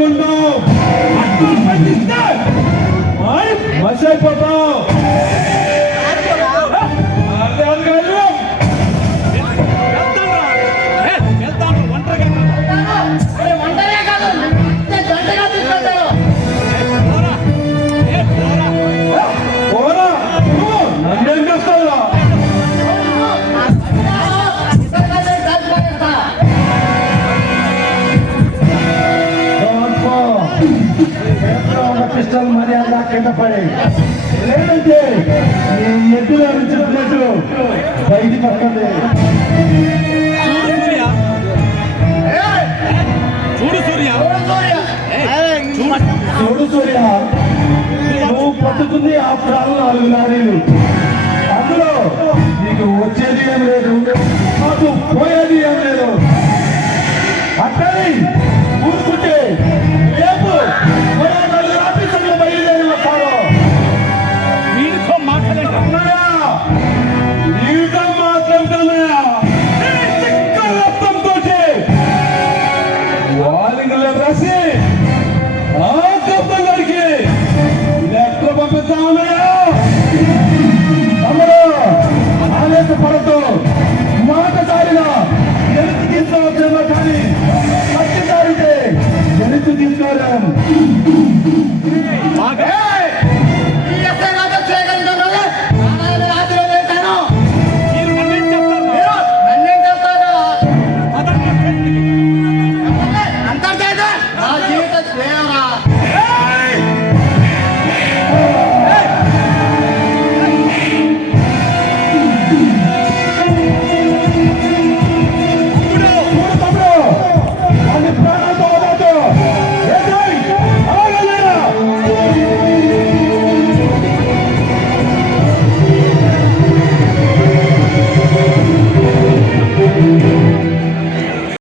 తోడుకుంటావు, మస్ అయిపోతావు. పిస్టల్ మర్యాద కింద పడే, లేదంటే నీ ఎద్దులో చెప్పినట్టు బయటి పక్కనే. చూడు సూర్య, నువ్వు పట్టుకుంది ఆ ప్రాణం 4 లారీలు. అందులో నీకు వచ్చేది ఏం లేదు, మాకు పోయేది ఏం లేదు.